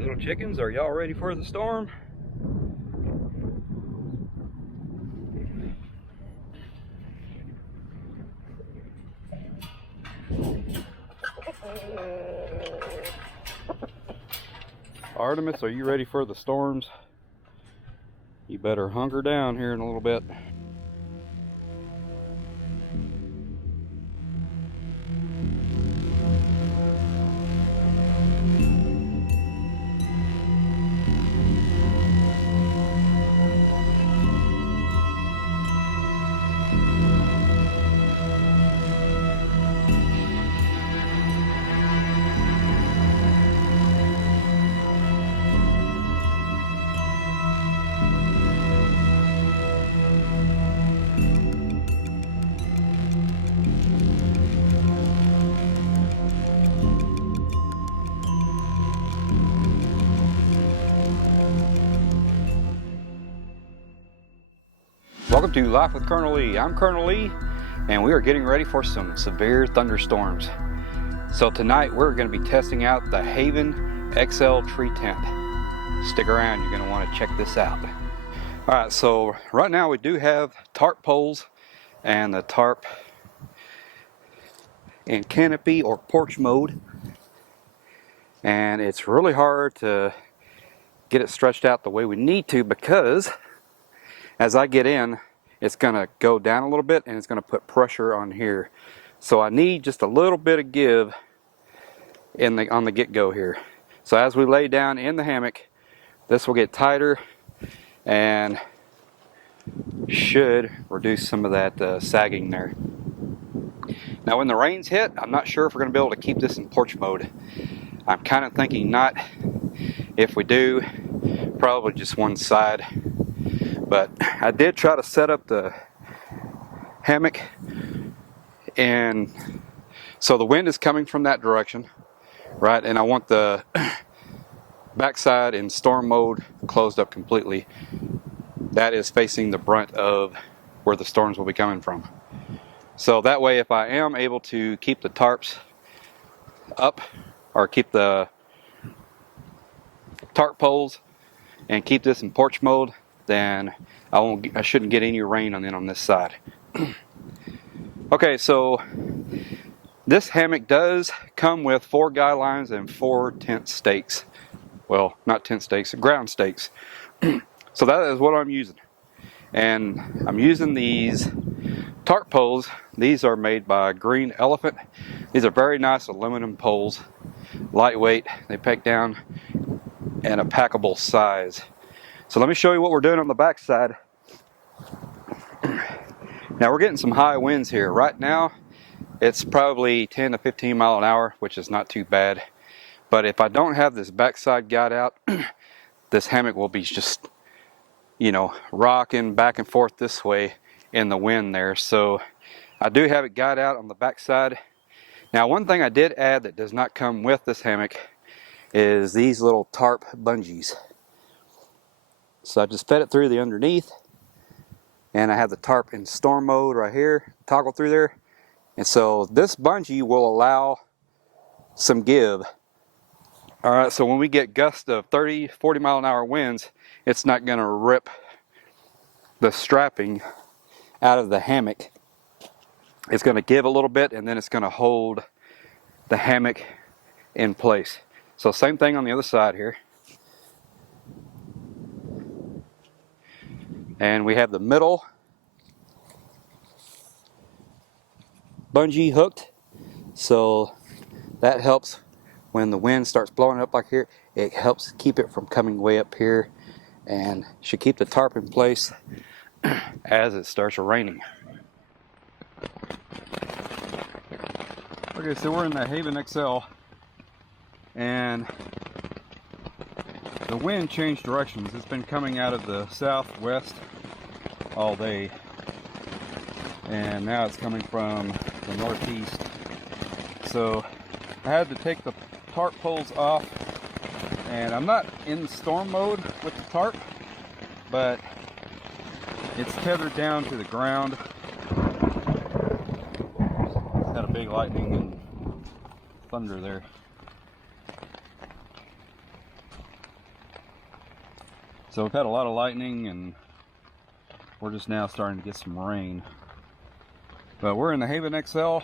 Little chickens, are y'all ready for the storm? Artemis, are you ready for the storms? You better hunker down here in a little bit. Welcome to Life with Colonel Lee. I'm Colonel Lee, and we are getting ready for some severe thunderstorms. So tonight we're going to be testing out the Haven XL tree tent. Stick around, you're going to want to check this out. Alright, so right now we do have tarp poles and the tarp in canopy or porch mode. And it's really hard to get it stretched out the way we need to, because as I get in, it's going to go down a little bit and it's going to put pressure on here. So I need just a little bit of give on the get-go here. So as we lay down in the hammock, this will get tighter and should reduce some of that sagging there. Now when the rains hit, I'm not sure if we're going to be able to keep this in porch mode. I'm kind of thinking not. If we do, probably just one side. But I did try to set up the hammock, and so the wind is coming from that direction, right? And I want the backside in storm mode closed up completely. That is facing the brunt of where the storms will be coming from. So that way, if I am able to keep the tarps up, or keep the tarp poles and keep this in porch mode, then I shouldn't get any rain on this side. Okay, so this hammock does come with 4 guy lines and 4 tent stakes. Well, not tent stakes, ground stakes. So that is what I'm using. And I'm using these tarp poles. These are made by Green Elephant. These are very nice aluminum poles, lightweight. They pack down and a packable size. So let me show you what we're doing on the back side. Now we're getting some high winds here. Right now it's probably 10 to 15 mile an hour, which is not too bad. But if I don't have this backside guide out, this hammock will be just, you know, rocking back and forth this way in the wind there. So I do have it guide out on the backside. Now one thing I did add that does not come with this hammock is these little tarp bungees. So I just fed it through the underneath, and I have the tarp in storm mode right here, toggle through there. And so this bungee will allow some give. All right, so when we get gusts of 30, 40 mile an hour winds, it's not going to rip the strapping out of the hammock. It's going to give a little bit, and then it's going to hold the hammock in place. So same thing on the other side here. And we have the middle bungee hooked, so that helps when the wind starts blowing up like here. It helps keep it from coming way up here, and should keep the tarp in place as it starts raining. Okay, so we're in the Haven XL, and the wind changed directions. It's been coming out of the southwest all day, and now it's coming from the northeast. So I had to take the tarp poles off, and I'm not in storm mode with the tarp, but it's tethered down to the ground. Had a big lightning and thunder there. So we've had a lot of lightning and we're just now starting to get some rain. But we're in the Haven XL.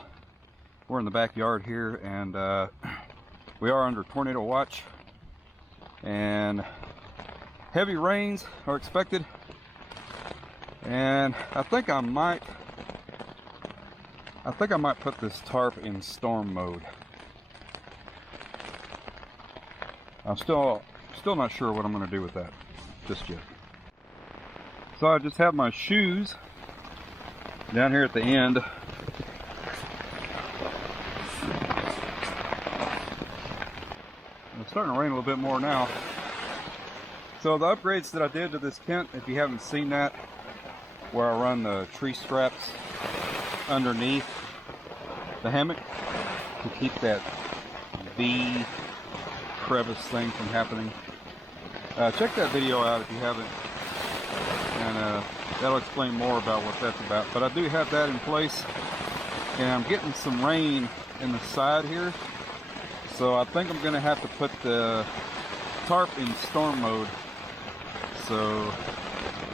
We're in the backyard here, and we are under tornado watch. And heavy rains are expected. And I think I might put this tarp in storm mode. I'm still not sure what I'm going to do with that just yet. So I just have my shoes down here at the end. It's starting to rain a little bit more now. So the upgrades that I did to this tent, if you haven't seen that, where I run the tree straps underneath the hammock to keep that V crevice thing from happening. Check that video out if you haven't, and that'll explain more about what that's about. But I do have that in place, and I'm getting some rain in the side here, so I think I'm gonna have to put the tarp in storm mode. So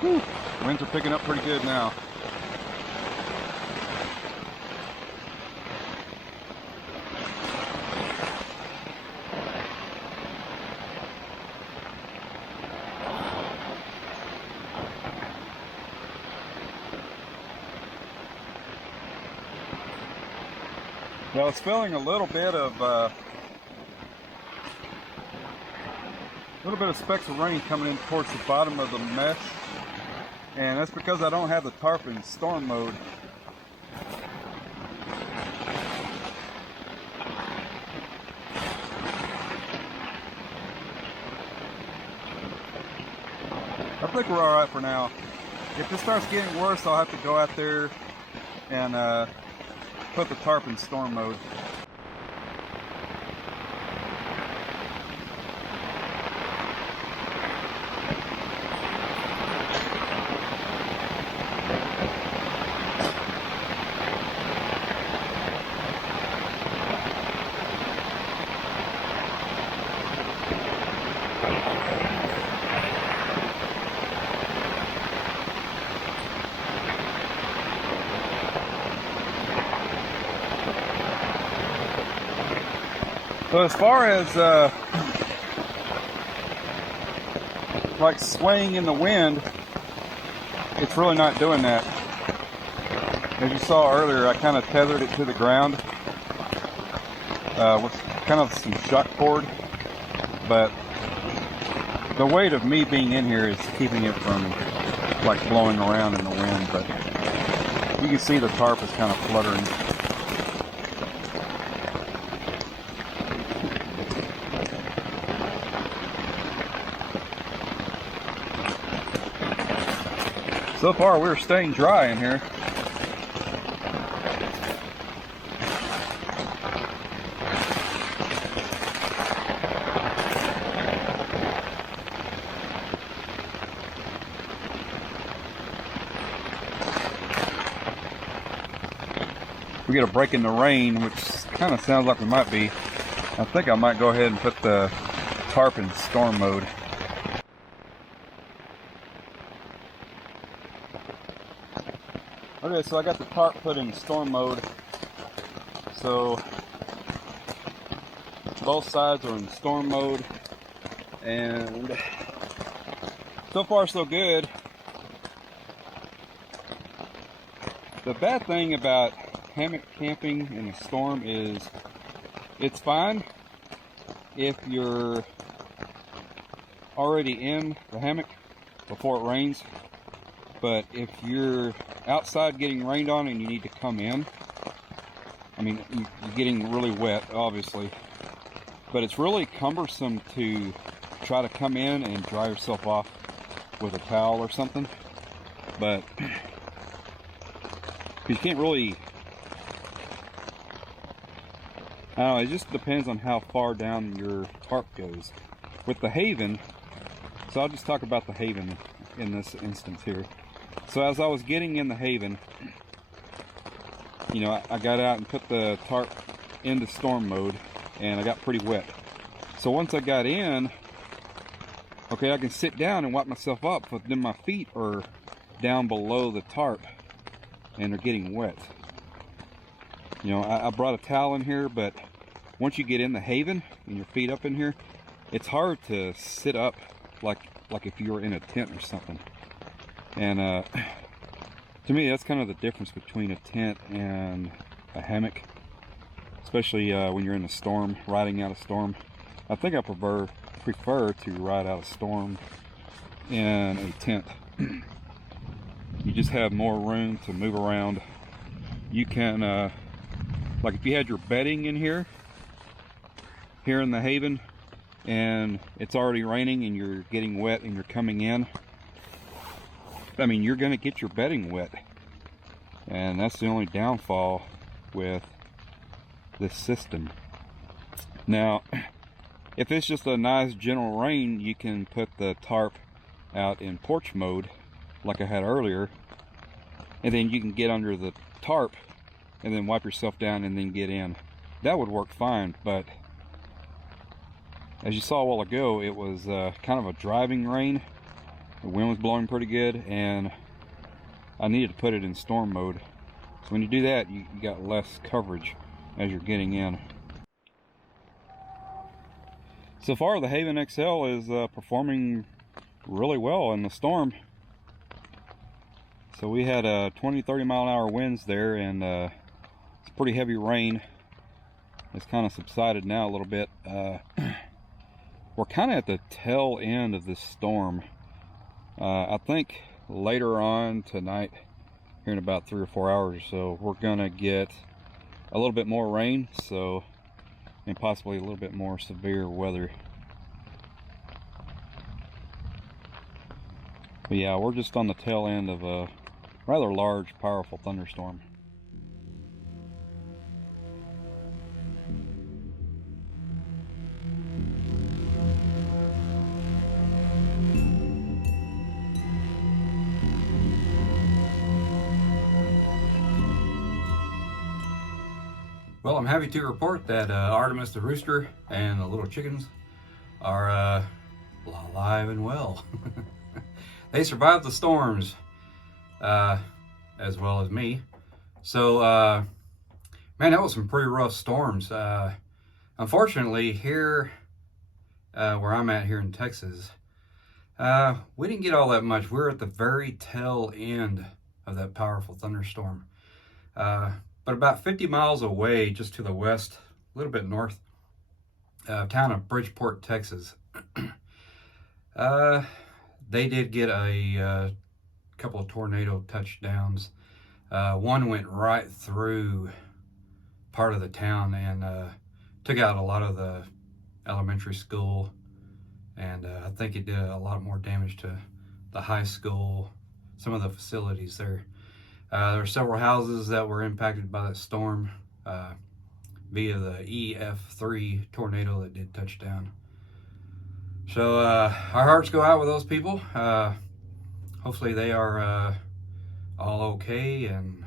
whew, winds are picking up pretty good now. Well, it's feeling a little bit of specks of rain coming in towards the bottom of the mesh, and that's because I don't have the tarp in storm mode. I think we're all right for now. If this starts getting worse, I'll have to go out there and put the tarp in storm mode. So as far as like swaying in the wind, it's really not doing that. As you saw earlier, I kind of tethered it to the ground with kind of some shock cord, but the weight of me being in here is keeping it from like blowing around in the wind. But you can see the tarp is kind of fluttering. So far, we're staying dry in here. We get a break in the rain, which kind of sounds like we might be. I think I might go ahead and put the tarp in storm mode. Okay, so I got the tarp put in storm mode. So both sides are in storm mode, and so far so good. The bad thing about hammock camping in a storm is it's fine if you're already in the hammock before it rains, but if you're outside getting rained on and you need to come in, I mean, you're getting really wet, obviously, but it's really cumbersome to try to come in and dry yourself off with a towel or something. But you can't really, I don't know, it just depends on how far down your tarp goes. With the Haven, so I'll just talk about the Haven in this instance here. So as I was getting in the Haven, you know, I got out and put the tarp into storm mode, and I got pretty wet. So once I got in, Okay, I can sit down and wipe myself up, but then my feet are down below the tarp and they're getting wet. You know, I brought a towel in here, but once you get in the haven and your feet up in here, it's hard to sit up like if you were in a tent or something. And to me, that's kind of the difference between a tent and a hammock, especially when you're in a storm, riding out a storm. I think I prefer to ride out a storm in a tent. You just have more room to move around. You can, like if you had your bedding in here in the haven, and it's already raining and you're getting wet and you're coming in, I mean, you're gonna get your bedding wet. And that's the only downfall with this system. Now, if it's just a nice gentle rain, you can put the tarp out in porch mode like I had earlier, and then you can get under the tarp and then wipe yourself down and then get in. That would work fine, but as you saw a while ago, it was kind of a driving rain. The wind was blowing pretty good, and I needed to put it in storm mode. So when you do that, you got less coverage as you're getting in. So far, the Haven XL is performing really well in the storm. So we had 20-30 mile an hour winds there, and it's pretty heavy rain. It's kind of subsided now a little bit. We're kind of at the tail end of this storm. I think later on tonight, here in about 3 or 4 hours or so, we're gonna get a little bit more rain, so, and possibly a little bit more severe weather. But yeah, we're just on the tail end of a rather large, powerful thunderstorm. Well, I'm happy to report that Artemis the rooster and the little chickens are alive and well. They survived the storms, as well as me. So, man, that was some pretty rough storms. Unfortunately, here, where I'm at here in Texas, we didn't get all that much. We're at the very tail end of that powerful thunderstorm. But about 50 miles away, just to the west, a little bit north, town of Bridgeport, Texas, they did get a couple of tornado touchdowns. One went right through part of the town and took out a lot of the elementary school, and I think it did a lot more damage to the high school, some of the facilities there. There were several houses that were impacted by that storm via the EF3 tornado that did touch down. So our hearts go out with those people. Hopefully they are all okay and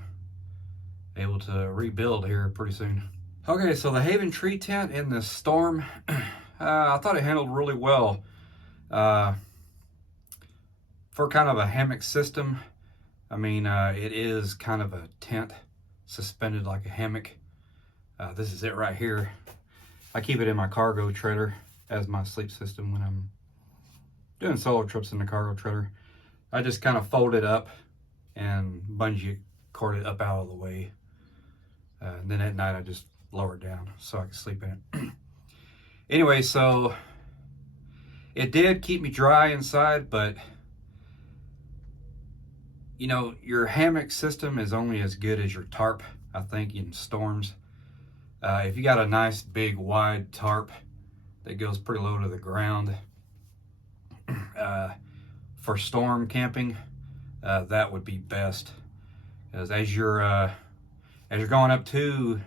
able to rebuild here pretty soon. Okay, so the Haven tree tent in the storm, I thought it handled really well. For kind of a hammock system, I mean, it is kind of a tent suspended like a hammock. This is it right here. I keep it in my cargo trailer as my sleep system when I'm doing solo trips in the cargo trailer. I just kind of fold it up and bungee cord it up out of the way. And then at night I just lower it down so I can sleep in it. Anyway, so it did keep me dry inside, but you know, your hammock system is only as good as your tarp, I think, in storms. If you got a nice big wide tarp that goes pretty low to the ground, for storm camping, that would be best. As you're going up to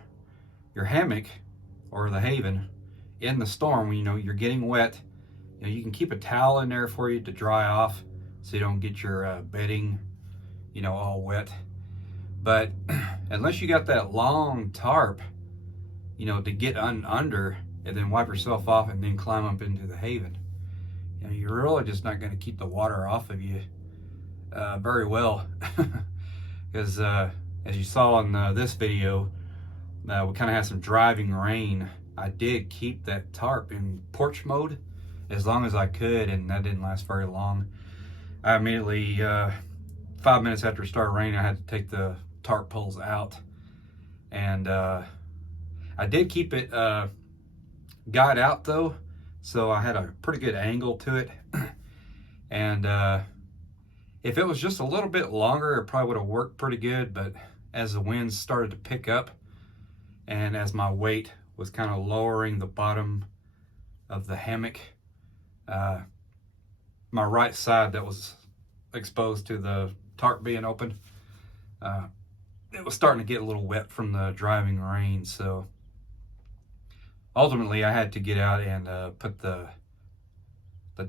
your hammock or the Haven in the storm, you know, you're getting wet, you know, you can keep a towel in there for you to dry off so you don't get your bedding, you know, all wet. But unless you got that long tarp, you know, to get under and then wipe yourself off and then climb up into the Haven, you know, you're really just not going to keep the water off of you very well. Because as you saw in this video, we kind of had some driving rain. I did keep that tarp in porch mode as long as I could, and that didn't last very long. I immediately, 5 minutes after it started raining, I had to take the tarp poles out. And I did keep it guyed out though, so I had a pretty good angle to it. And if it was just a little bit longer, it probably would have worked pretty good, but as the winds started to pick up and as my weight was kind of lowering the bottom of the hammock, my right side that was exposed to the tarp being open, it was starting to get a little wet from the driving rain. So ultimately I had to get out and put the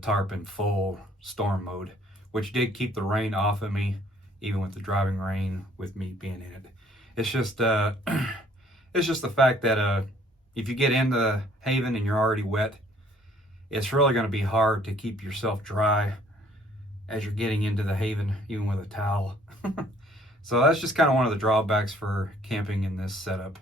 tarp in full storm mode, which did keep the rain off of me, even with the driving rain, with me being in it. It's just it's just the fact that if you get into Haven and you're already wet, it's really going to be hard to keep yourself dry as you're getting into the Haven, even with a towel. So that's just kind of one of the drawbacks for camping in this setup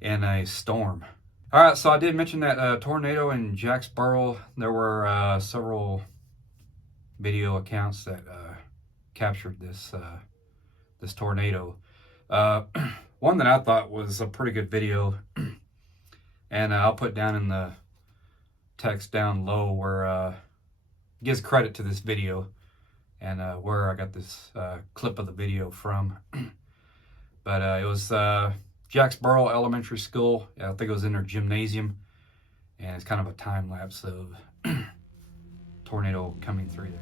in a storm. All right, so I did mention that tornado in Jacksboro. There were several video accounts that captured this this tornado. One that I thought was a pretty good video, and I'll put down in the text down low where gives credit to this video and where I got this clip of the video from. But it was Jacksboro Elementary School. I think it was in their gymnasium, and it's kind of a time lapse of tornado coming through there.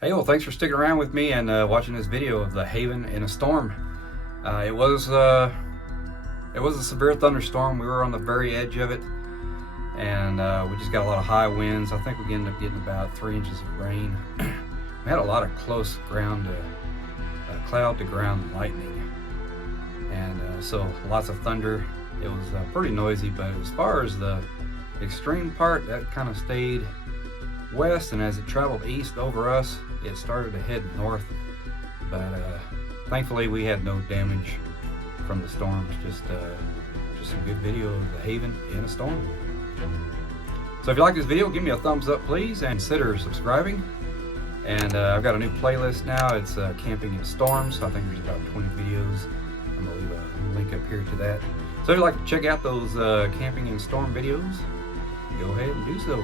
Hey, well, thanks for sticking around with me and watching this video of the Haven in a storm. It was a severe thunderstorm. We were on the very edge of it, and we just got a lot of high winds. I think we ended up getting about 3 inches of rain. We had a lot of close ground to cloud to ground lightning, and so lots of thunder. It was pretty noisy, but as far as the extreme part, that kind of stayed west, and as it traveled east over us, it started to head north. But thankfully we had no damage from the storms. Just a good video of the Haven in a storm. So if you like this video, give me a thumbs up please, and consider subscribing. And I've got a new playlist now. It's camping in storms. So I think there's about 20 videos. I'm gonna leave a link up here to that. So if you'd like to check out those camping in storm videos, go ahead and do so.